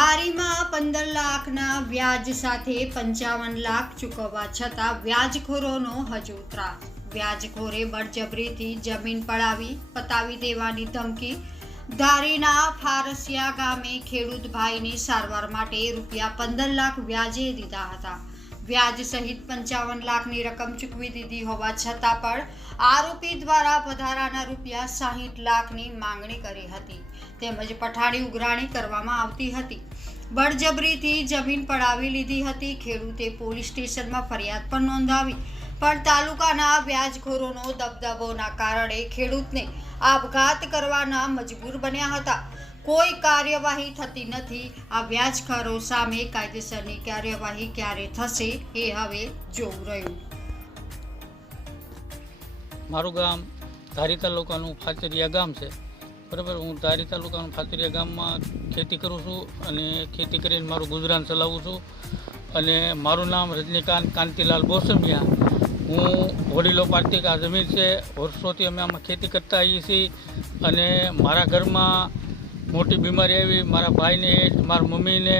ધારીમાં પંદર લાખના વ્યાજ સાથે પંચાવન લાખ ચૂકવવા છતાં વ્યાજખોરોનો હજુ ત્રાસ. વ્યાજખોરે બળજબરીથી જમીન પડાવી, પતાવી દેવાની ધમકી. ધારીના ફારસિયા ગામે ખેડૂત ભાઈની સારવાર માટે રૂપિયા પંદર લાખ વ્યાજે લીધા હતા. વ્યાજ સહિત પંચાવન લાખની રકમ ચૂકવી દીધી હોવા છતાં પણ આરોપી દ્વારા વધારાના રૂપિયા સાહીઠ લાખની માંગણી કરી હતી. તેમજ પઠાણી ઉઘરાણી કરવામાં આવતી હતી. બળજબરીથી જમીન પડાવી લીધી હતી. ખેડૂતે પોલીસ સ્ટેશનમાં ફરિયાદ પણ નોંધાવી. પણ તાલુકાના વ્યાજખોરોનો દબદબોના કારણે ખેડૂતને આપઘાત કરવાના મજબૂર બન્યા હતા. કોઈ કાર્યવાહી થતી નથી. આ વ્યાજખોરો સામે કાયદેસરની કાર્યવાહી ક્યારે થશે એ હવે જોવું રહ્યું. મારું ગામ ધારી તાલુકાનું ફાચરિયા ગામ છે. બરાબર, હું ધારી તાલુકાનું ફાતરિયા ગામમાં ખેતી કરું છું અને ખેતી કરીને મારું ગુજરાન ચલાવું છું. અને મારું નામ રજનીકાંત કાંતિલાલ બોસમિયા હું વડીલો પાર્થિક આ જમીન છે. વર્ષોથી અમે આમાં ખેતી કરતા આવીએ છીએ. અને મારા ઘરમાં મોટી બીમારી આવી, મારા ભાઈને, મારા મમ્મીને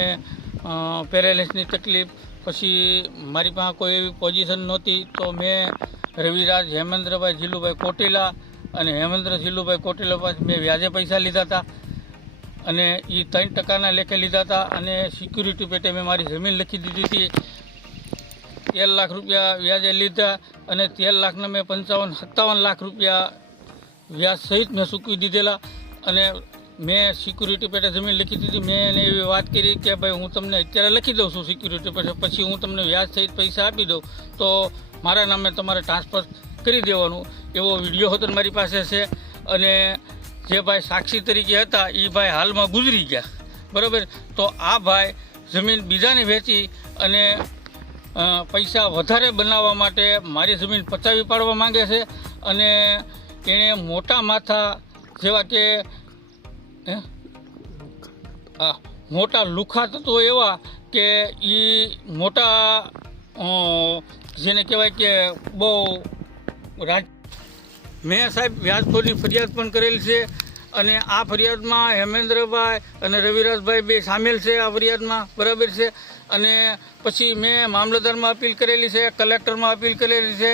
પેરેલિસની તકલીફ. પછી મારી પાસે કોઈ એવી પોઝિશન નહોતી, તો મેં રવિરાજ હેમેન્દ્રભાઈ જીલુભાઈ કોટેલા અને હેમેન્દ્ર જીલુભાઈ કોટેલા પાસે મેં વ્યાજે પૈસા લીધા હતા અને એ ત્રણ ટકાના લેખે લીધા હતા અને સિક્યુરિટી પેટે મેં મારી જમીન લખી દીધી હતી. તેર લાખ રૂપિયા વ્યાજે લીધા અને તેર લાખના મેં પંચાવન, સત્તાવન લાખ રૂપિયા વ્યાજ સહિત મેં ચૂકવી દીધેલા અને મેં સિક્યુરિટી પેટે જમીન લખી દીધી. મેં એને એવી વાત કરી કે ભાઈ, હું તમને અત્યારે લખી દઉં છું સિક્યુરિટી પેટે. પછી હું તમને વ્યાજ સહિત પૈસા આપી દઉં. તો મારા નામે તમારે ટ્રાન્સફર કરી દેવાનું. એવો વીડિયો હતો મારી પાસે છે. અને જે ભાઈ સાક્ષી તરીકે હતા એ ભાઈ હાલમાં ગુજરી ગયા. બરાબર? તો આ ભાઈ જમીન બીજાને વેચી અને પૈસા વધારે બનાવવા માટે મારી જમીન પચાવી પાડવા માંગે છે. અને એણે મોટા માથા જેવા કે મોટા લુખા તત્વો એવા કે એ મોટા જેને કહેવાય કે બહુ રાજ મેં સાહેબ વ્યાજખોરની ફરિયાદ પણ કરેલી છે અને આ ફરિયાદમાં હેમેન્દ્રભાઈ અને રવિરાજભાઈ બે સામેલ છે આ ફરિયાદમાં, બરાબર છે? અને પછી મેં મામલતદારમાં અપીલ કરેલી છે, કલેક્ટરમાં અપીલ કરેલી છે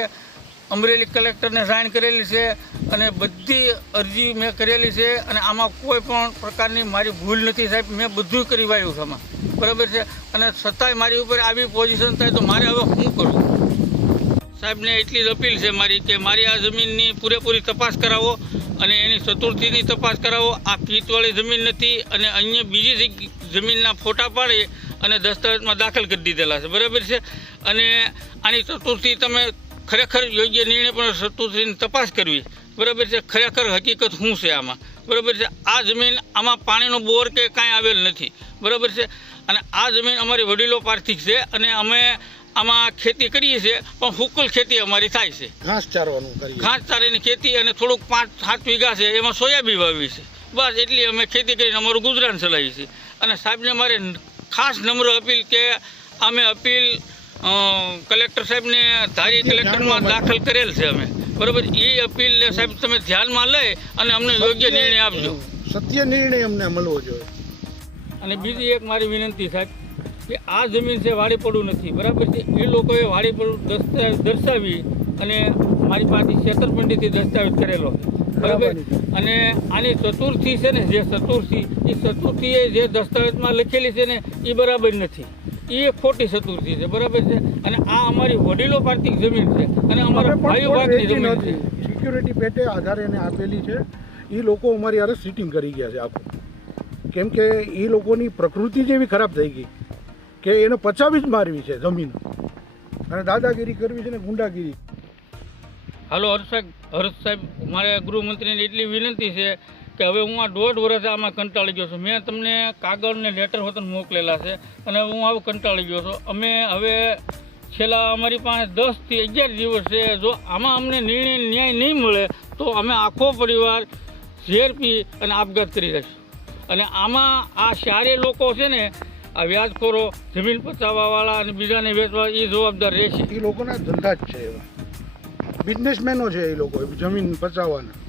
અમરેલી કલેક્ટરને સાઇન કરેલી છે અને બધી અરજી મેં કરેલી છે અને આમાં કોઈ પણ પ્રકારની મારી ભૂલ નથી સાહેબ. મેં બધું કરી વાળ્યું છે આમાં. બરાબર છે? અને છતાંય મારી ઉપર આવી પોઝિશન થાય તો મારે હવે શું કરવું? સાહેબને એટલી જ અપીલ છે મારી કે મારી આ જમીનની પૂરેપૂરી તપાસ કરાવો અને એની ચતુર્થીની તપાસ કરાવો. આ ફીતવાળી જમીન નથી અને અન્ય બીજી જમીનના ફોટા પાડી અને દસ્તાવેજમાં દાખલ કરી દીધેલા છે. બરાબર છે? અને આની ચતુર્થી તમે ખરેખર યોગ્ય નિર્ણય પણ ચતુર્થીની તપાસ કરવી. બરાબર છે ખરેખર હકીકત શું છે આમાં? બરાબર છે આ જમીન આમાં પાણીનો બોર કે કાંઈ આવેલ નથી. બરાબર છે અને આ જમીન અમારી વડીલો પાર્થિક છે અને અમે આમાં ખેતી કરીએ છીએ પણ હુકુલ ખેતી અમારી થાય છે. ઘાસ ચારવાનું કરીએ. ઘાસ ચારીની ખેતી અને થોડુંક પાંચ સાત વીઘા છે એમાં સોયાબીન વાવી છે બસ એટલી અમે ખેતી કરીને અમારું ગુજરાન ચલાવીએ છીએ. અને સાહેબને મારે ખાસ નમ્ર અપીલ કે અમે અપીલ કલેક્ટર સાહેબને ધારી કલેક્ટરમાં દાખલ કરેલ છે અમે. બરાબર? એ અપીલને સાહેબ તમે ધ્યાનમાં લઈ અને અમને યોગ્ય નિર્ણય આપજો. સત્ય નિર્ણય અમને મળવો જોઈએ. અને બીજી એક મારી વિનંતી સાહેબ કે આ જમીન છે વાડીપડું નથી. બરાબર છે? એ લોકોએ વાડીપડું દસ્તાવેજ દર્શાવી અને મારી પાસે છેતરપિંડીથી દસ્તાવેજ કરેલો. બરાબર? અને આની ચતુર્થી છે ને જે ચતુર્થી એ ચતુર્થીએ જે દસ્તાવેજમાં લખેલી છે ને એ બરાબર નથી. એ ખોટી ચતુર્થી છે બરાબર છે? અને આ અમારી વડીલો પાર્થિક જમીન છે અને અમારા અમે ભાઈઓ પાર્થિક જમીન છે. સિક્યુરિટી પેટે આધારે એને આપેલી છે. એ લોકો અમારી હારે સિટિંગ કરી ગયા છે આખું. કેમ કે એ લોકોની પ્રકૃતિ જેવી ખરાબ થઈ ગઈ કે એને પચાવી જ મારવી છે જમીન. અને દાદાગીરી કરવી છે ને ગુંડાગીરી. હાલો હર્ષ સાહેબ હર્ષ સાહેબ મારે ગૃહમંત્રીને એટલી વિનંતી છે કે હવે હું આ દોઢ વર્ષ આમાં કંટાળી ગયો છું. મેં તમને કાગળ ને લેટર વતન મોકલેલા છે અને હું આવું કંટાળી ગયો છું. અમે હવે છેલ્લા અમારી પાસે દસથી અગિયાર દિવસ છે. જો આમાં અમને નિર્ણય ન્યાય નહીં મળે તો અમે આખો પરિવાર ઝેર પી અને આપઘાત કરી દઈશું અને આમાં આ ચારે લોકો છે ને, આ વ્યાજખોરો, જમીન પચાવવાવાળા અને બીજાને વેચવા એ જવાબદાર રહેશે એ લોકોના ધંધા જ છે એવા. બિઝનેસમેનો છે એ લોકો, જમીન પચાવવાના.